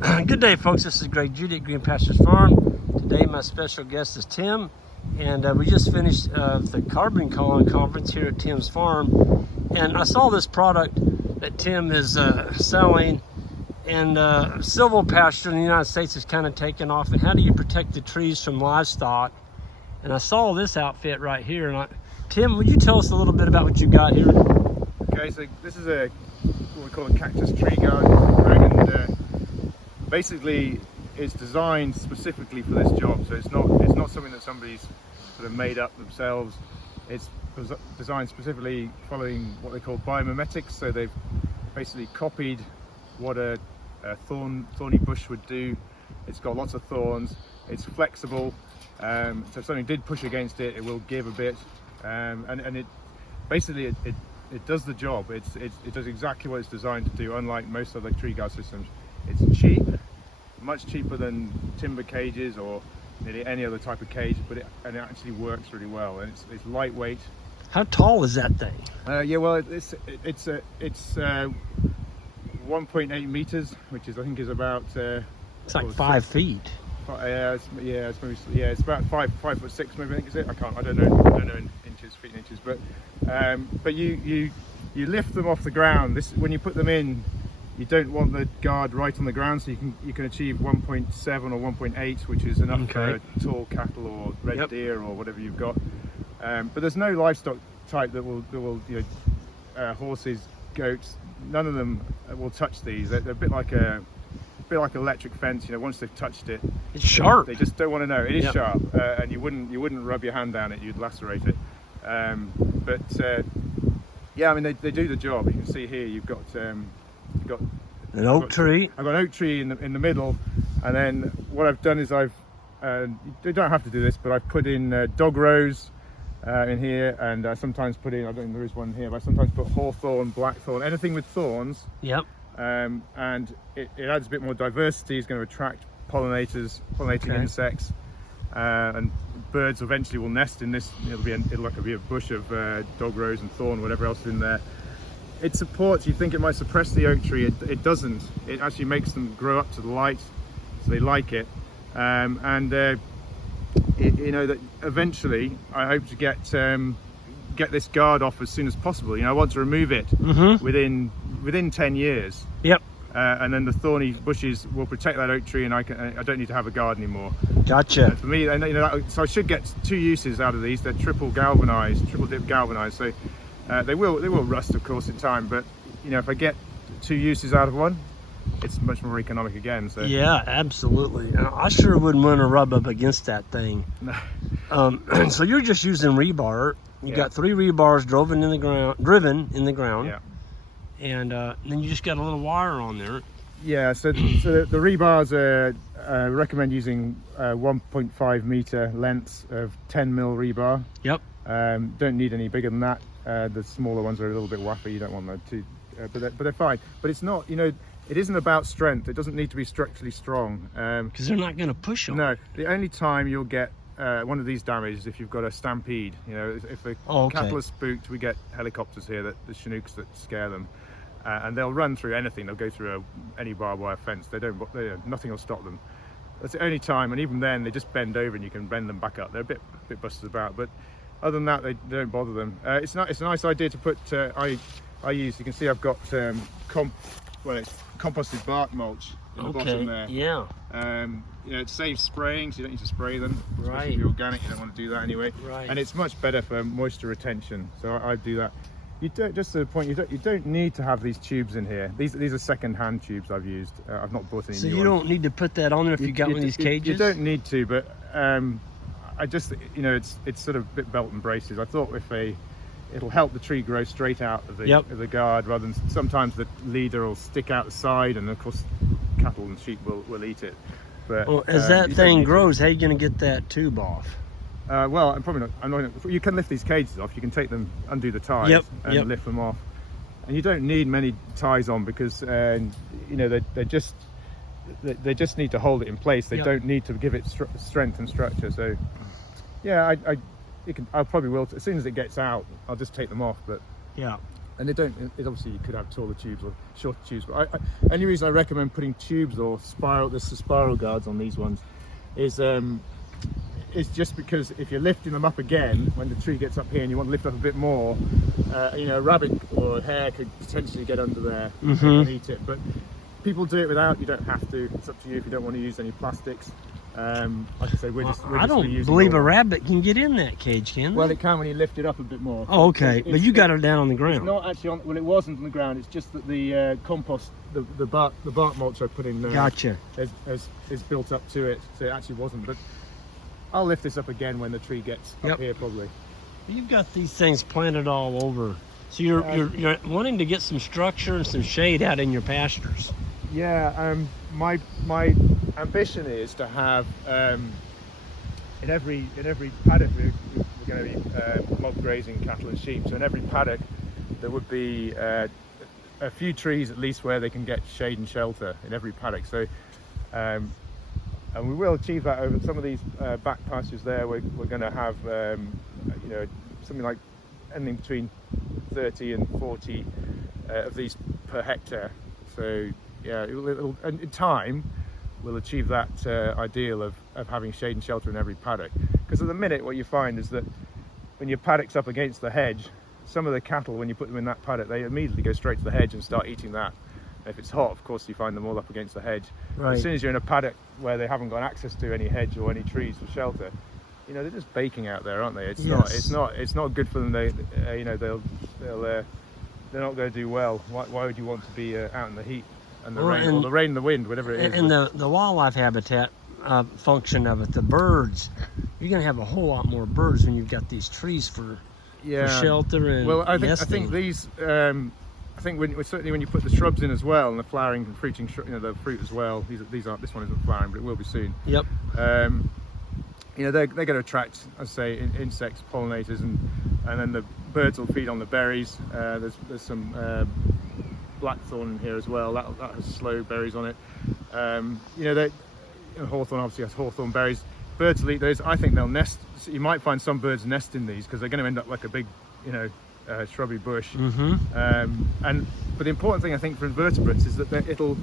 Good day, folks. This is Greg Judy at Green Pastures Farm. Today, my special guest is Tim, and we just finished the Carbon Colony Conference here at Tim's farm. And I saw this product that Tim is selling, and silvopasture in the United States is kind of taken off. And how do you protect the trees from livestock? And I saw this outfit right here. And Tim, would you tell us a little bit about what you got here? Okay, so this is what we call a cactus tree guard, and basically it's designed specifically for this job. So it's not something that somebody's sort of made up themselves. It's designed specifically following what they call biomimetics. So they've basically copied what a thorny bush would do. It's got lots of thorns. It's flexible. So if something did push against it, it will give a bit, and it basically it does the job. It does exactly what it's designed to do, unlike most other tree guard systems. It's cheap, much cheaper than timber cages or nearly any other type of cage, but it actually works really well, and it's lightweight. How tall is that thing? Yeah, well, it's 1.8 meters, which is, I think, is about It's like 5 feet. It's about 5'6", maybe, I think, is it? I don't know in inches, feet and inches, but you lift them off the ground. When you put them in, you don't want the guard right on the ground, so you can achieve 1.7 or 1.8, which is enough for tall cattle or red deer or whatever you've got. But there's no livestock type that will horses, goats, none of them will touch these. They're a bit like electric fence. Once they've touched it, it's sharp. They just don't want to know. It is sharp, and you wouldn't rub your hand down it. You'd lacerate it. Yeah, I mean, they do the job. You can see here you've got an oak tree. I've got an oak tree in the middle, and then what I've done is you don't have to do this, but I've put in dog rose in here, and I sometimes put in, I don't think there is one here, but I sometimes put hawthorn, blackthorn, anything with thorns. Yep. And it adds a bit more diversity. It's going to attract pollinating insects, and birds eventually will nest in this. It'll be a bush of dog rose and thorn, whatever else is in there. It supports. You think it might suppress the oak tree? It doesn't. It actually makes them grow up to the light, so they like it. That eventually I hope to get this guard off as soon as possible. I want to remove it within 10 years. Yep. And then the thorny bushes will protect that oak tree, and I don't need to have a guard anymore. Gotcha. For me, so I should get 2 uses out of these. They're triple dip galvanized. So they will rust, of course, in time. But if I get 2 uses out of one, it's much more economic again. So yeah, absolutely. I sure wouldn't want to rub up against that thing. No. So you're just using rebar. You got 3 rebars driven in the ground. Yeah. And then you just got a little wire on there. Yeah. So the rebars recommend using 1.5 meter lengths of 10 mil rebar. Yep. Don't need any bigger than that. The smaller ones are a little bit waffy. You don't want them to, but they're fine. But it's not. It isn't about strength. It doesn't need to be structurally strong. Because they're not going to push on. No. The only time you'll get one of these damages if you've got a stampede. If the cattle are spooked, we get helicopters here, the Chinooks, that scare them, and they'll run through anything. They'll go through any barbed wire fence. Nothing will stop them. That's the only time, and even then they just bend over and you can bend them back up. They're a bit busted about, but other than that, they don't bother them. It's a nice idea to put. You can see I've got it's composted bark mulch in the bottom there. Yeah. It saves spraying, so you don't need to spray them. Right. Especially if you're organic, you don't want to do that anyway. Right. And it's much better for moisture retention, so I do that. You don't, just to the point, you don't need to have these tubes in here. These are second-hand tubes I've used. I've not bought any. So new you ones. don't need to put that on there if you got one of these cages. You don't need to, but I just it's sort of a bit belt and braces. I thought it'll help the tree grow straight out of the guard, rather than sometimes the leader will stick out the side, and of course cattle and sheep will eat it. But as that thing grows, how are you going to get that tube off? Well, I'm not. You can lift these cages off. You can take them, undo the ties, and lift them off. And you don't need many ties on, because they just need to hold it in place. They don't need to give it strength and structure. So yeah, I probably will, as soon as it gets out, I'll just take them off. But yeah, And they don't. It obviously you could have taller tubes or shorter tubes, but only reason I recommend putting tubes or spiral, the spiral guards on these ones, is just because if you're lifting them up again when the tree gets up here and you want to lift up a bit more, you know, a rabbit or a hare could potentially get under there and eat it. But people do it without. You don't have to. It's up to you if you don't want to use any plastics. Like I say, I don't believe a rabbit can get in that cage, can they? Well, it can when you lift it up a bit more. Oh, okay. But you got it down on the ground. It's not actually on. Well, it wasn't on the ground. It's just that the compost, the bark mulch I put in there, Gotcha. is built up to it, so it actually wasn't. But I'll lift this up again when the tree gets up here, probably. You've got these things planted all over, so you're wanting to get some structure and some shade out in your pastures. Yeah. My ambition is to have in every paddock we're going to be mob grazing cattle and sheep. So in every paddock there would be a few trees at least where they can get shade and shelter in every paddock. So and we will achieve that over some of these back pastures there. We're going to have you know, something like anything between 30 and 40 of these per hectare. So yeah, it'll, and in time we'll achieve that ideal of having shade and shelter in every paddock. Because at the minute what you find is that when your paddock's up against the hedge, some of the cattle, when you put them in that paddock, they immediately go straight to the hedge and start eating that. And if it's hot, of course, you find them all up against the hedge. Right. As soon as you're in a paddock where they haven't got access to any hedge or any trees for shelter, you know, they're just baking out there, aren't they? It's not good for them. They you know, they're not going to do well. Why would you want to be out in the heat and the rain, or the rain and the wind, whatever it is? And the wildlife habitat function of it, the birds, you're going to have a whole lot more birds when you've got these trees for shelter and I think these. I think certainly when you put the shrubs in as well, and the flowering and fruiting, you know, the fruit as well. These aren't. This one isn't flowering, but it will be soon. Yep. You know, they're going to attract, as I say, insects, pollinators, and then the birds will feed on the berries. There's some blackthorn in here as well. That has slow berries on it. You know, hawthorn obviously has hawthorn berries. Birds will eat those. I think they'll nest. So you might find some birds nest in these because they're going to end up like a big, you know, shrubby bush. But the important thing I think for invertebrates is that it'll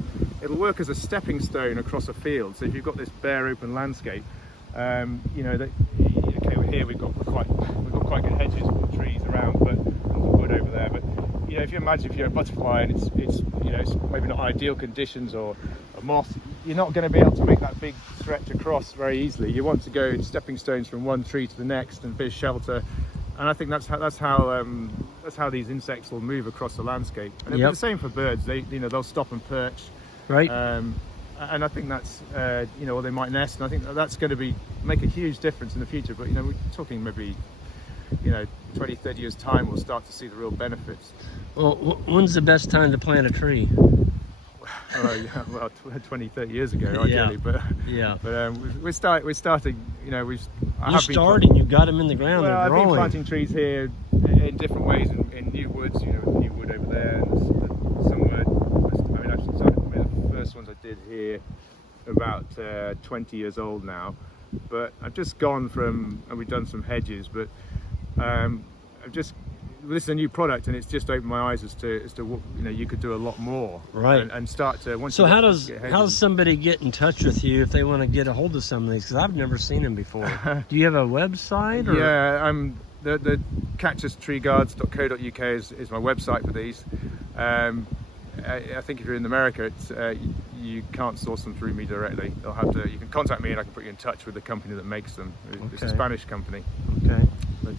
work as a stepping stone across a field. So if you've got this bare open landscape, you know, okay, here we've got quite good hedges with trees around, but wood over there. But you know, if you imagine if you're a butterfly and it's you know, it's maybe not ideal conditions, or a moth, you're not going to be able to make that big stretch across very easily. You want to go in stepping stones from one tree to the next and a bit of shelter. And I think that's how these insects will move across the landscape. And it'll be the same for birds. They'll stop and perch. Right. And I think that's you know, or they might nest. And I think that's going to make a huge difference in the future. But you know, we're talking maybe, you know, 20, 30 years time, we'll start to see the real benefits. Well, when's the best time to plant a tree? Well, 20, 30 years ago, ideally, but we're starting. You know, you've got them in the ground. Well, I've been planting trees here in different ways in new woods. You know, new wood over there, and some wood. I mean, I've started, the first ones I did here about 20 years old now, but I've just gone from, and we've done some hedges, but this is a new product, and it's just opened my eyes as to what, you know, you could do a lot more, right? And start to. So how does somebody get in touch with you if they want to get a hold of some of these? Because I've never seen them before. Do you have a website? Or? Yeah, the cactustreeguards.co.uk is my website for these. I think if you're in America, you can't source them through me directly. You can contact me and I can put you in touch with the company that makes them. It's a Spanish company. Okay.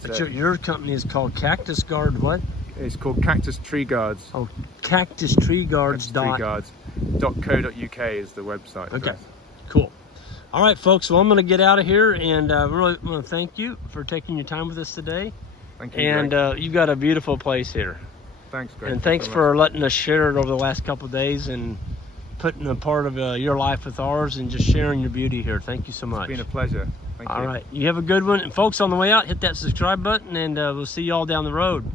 But your company is called Cactus Guard what? It's called Cactus Tree Guards. Oh, cactustreeguards. Treeguards.co.uk is the website. Okay, cool. All right, folks. Well, I'm going to get out of here, and really want to thank you for taking your time with us today. Thank you. And you've got a beautiful place here. Thanks, Greg. And thanks for letting us share it over the last couple of days and putting a part of your life with ours and just sharing your beauty here. Thank you so much. It's been a pleasure. Thank you. All right. You have a good one. And folks, on the way out, hit that subscribe button, and we'll see you all down the road.